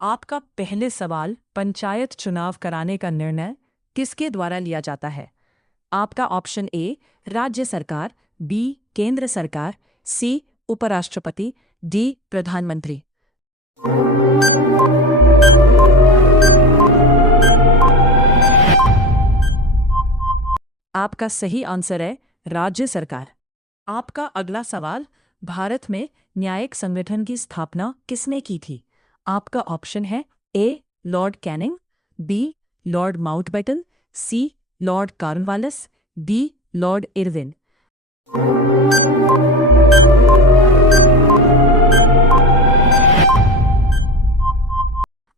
आपका पहले सवाल, पंचायत चुनाव कराने का निर्णय किसके द्वारा लिया जाता है? आपका ऑप्शन ए राज्य सरकार, बी केंद्र सरकार, सी उपराष्ट्रपति, डी प्रधानमंत्री। आपका सही आंसर है राज्य सरकार। आपका अगला सवाल, भारत में न्यायिक संगठन की स्थापना किसने की थी? आपका ऑप्शन है A Lord Canning, B Lord Mountbatten, C Lord Cornwallis, D Lord Irwin.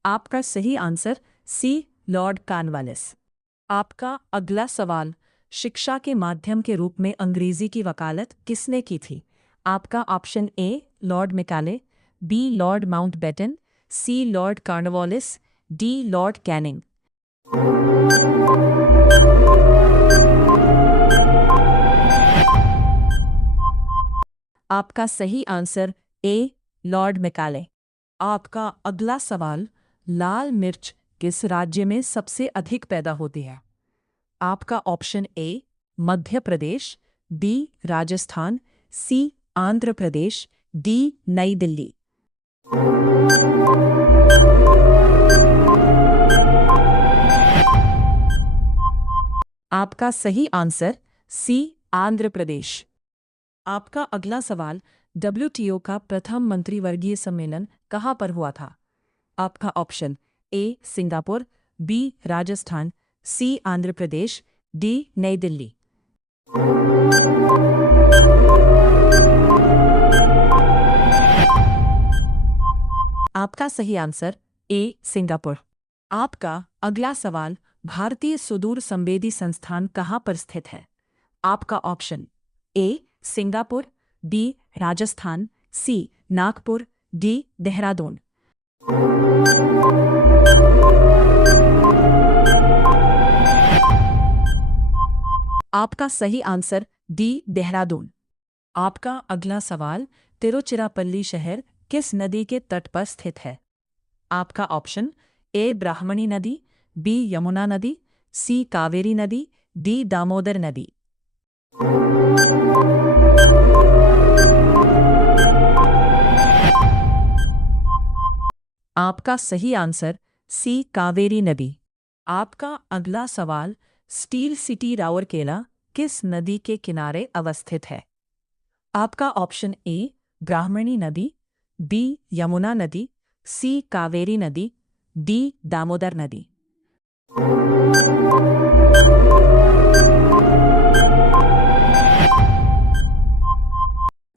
आपका सही आंसर सी लॉर्ड कॉर्नवालिस। आपका अगला सवाल, शिक्षा के माध्यम के रूप में अंग्रेजी की वकालत किसने की थी? आपका option A Lord Macaulay, B Lord Mountbatten, C Lord Cornwallis, D Lord Canning. आपका सही आंसर ए लॉर्ड मैकाले। आपका अगला सवाल, लाल मिर्च किस राज्य में सबसे अधिक पैदा होती है? आपका option A Madhya Pradesh, B Rajasthan, C Andhra Pradesh, D New Delhi. आपका सही आंसर सी आंध्र प्रदेश। आपका अगला सवाल, WTO का प्रथम मंत्रिवर्गीय सम्मेलन कहाँ पर हुआ था? आपका option A Singapore, B Rajasthan, C Andhra Pradesh, D New Delhi. आपका सही आंसर ए सिंगापुर। आपका अगला सवाल, भारतीय सुदूर संवेदी संस्थान कहाँ पर स्थित है? आपका option A Singapore, B Rajasthan, C Nagpur, D Dehradun. आपका सही आंसर डी देहरादून। आपका अगला सवाल, तिरुचिरापल्ली शहर किस नदी के तट पर स्थित है? आपका ऑप्शन ए ब्राह्मणी नदी, बी यमुना नदी, सी कावेरी नदी, डी दामोदर नदी। आपका सही आंसर सी कावेरी नदी। आपका अगला सवाल, स्टील सिटी राउरकेला किस नदी के किनारे अवस्थित है? आपका ऑप्शन ए ब्राह्मणी नदी, बी यमुना नदी, सी कावेरी नदी, डी दामोदर नदी।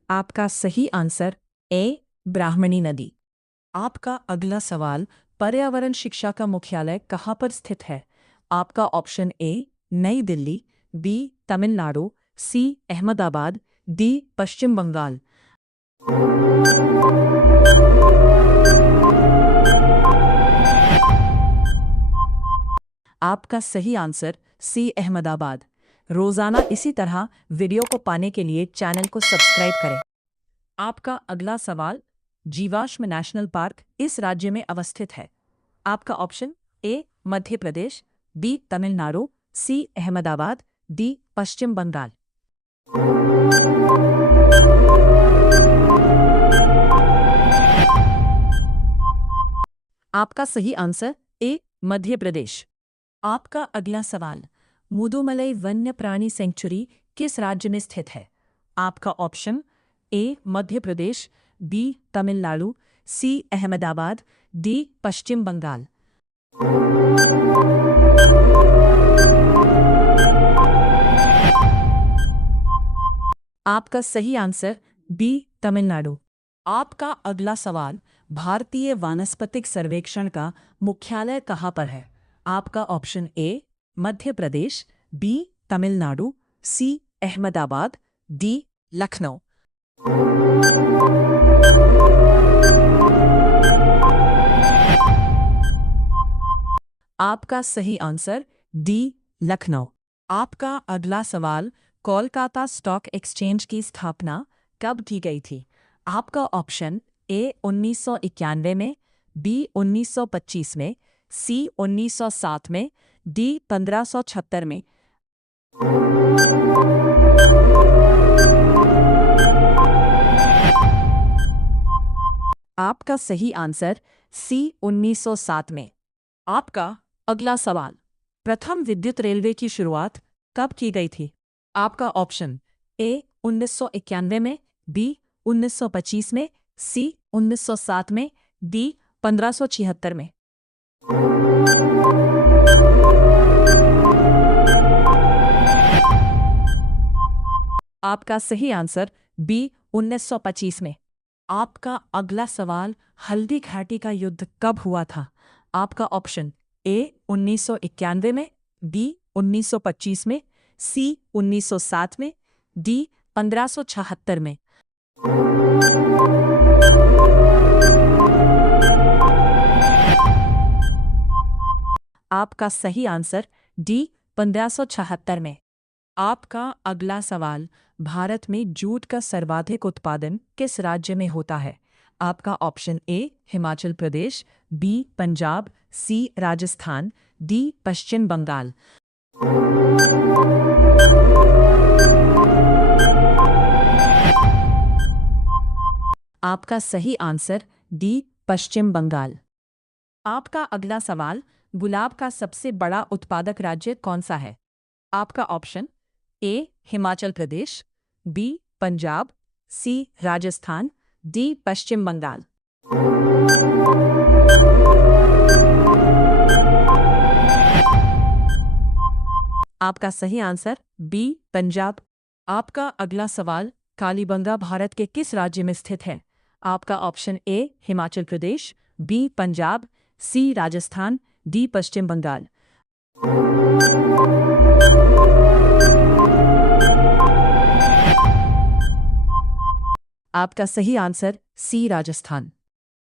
आपका सही आंसर ए ब्राह्मणी नदी। आपका अगला सवाल, पर्यावरण शिक्षा का मुख्यालय कहाँ पर स्थित है? आपका ऑप्शन ए नई Delhi, B Tamil Nadu, C Ahmedabad, D Paschim Bangal. आपका सही आंसर सी अहमदाबाद। रोजाना इसी तरह वीडियो को पाने के लिए चैनल को सब्सक्राइब करें। आपका अगला सवाल, जीवाश्म नेशनल पार्क इस राज्य में अवस्थित है? आपका option A Madhya Pradesh, B Tamil Nadu, C Ahmedabad, D Paschim Bangal. आपका सही आंसर ए मध्य प्रदेश। आपका अगला सवाल, मुदुमलई वन्य प्राणी सेंचुरी किस राज्य में स्थित है? आपका option A Madhya Pradesh, B Tamil Nadu, C Ahmedabad, D Paschim Bangal. आपका सही आंसर बी तमिलनाडु। आपका अगला सवाल, भारतीय वानस्पतिक सर्वेक्षण का मुख्यालय कहाँ पर है? आपका option A Madhya Pradesh, B Tamil Nadu, C Ahmedabad, D Lucknow. आपका सही आंसर डी लखनऊ। आपका अगला सवाल, कोलकाता स्टॉक एक्सचेंज की स्थापना कब की गई थी? आपका ऑप्शन ए 1991 में, बी 1925 में, सी 1907 में, डी 1576 में। आपका सही आंसर सी 1907 में। आपका अगला सवाल, प्रथम विद्युत रेलवे की शुरुआत कब की गई थी? आपका ऑप्शन ए 1991 में, बी 1925 में, सी 1907 में, डी 1576 में। आपका सही आंसर बी 1925 में। आपका अगला सवाल, हल्दी घाटी का युद्ध कब हुआ था? आपका ऑप्शन ए 1991 में, बी 1925 में, सी 1907 में, डी 1576 में। आपका सही आंसर डी 1576 में। आपका अगला सवाल, भारत में जूट का सर्वाधिक उत्पादन किस राज्य में होता है? आपका option A Himachal Pradesh, B Punjab, C Rajasthan, D Paschim Bangal. आपका सही आंसर डी पश्चिम बंगाल। आपका अगला सवाल, गुलाब का सबसे बड़ा उत्पादक राज्य कौन सा है? आपका option A Himachal Pradesh, B Punjab, C Rajasthan, D Paschim Bangal. आपका सही आंसर बी पंजाब। आपका अगला सवाल, कालीबंगा भारत के किस राज्य में स्थित है? आपका option A Himachal Pradesh, B Punjab, C Rajasthan, D Paschim Bangal. आपका सही आंसर सी राजस्थान।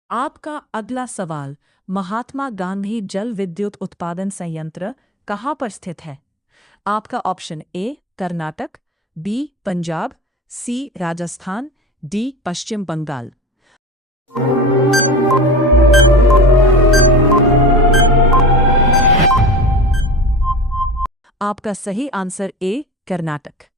आपका अगला सवाल, महात्मा गांधी जल विद्युत उत्पादन संयंत्र कहाँ पर स्थित है? आपका option A Karnataka, B Punjab, C Rajasthan, D Paschim Bangal. आपका सही आंसर ए कर्नाटक।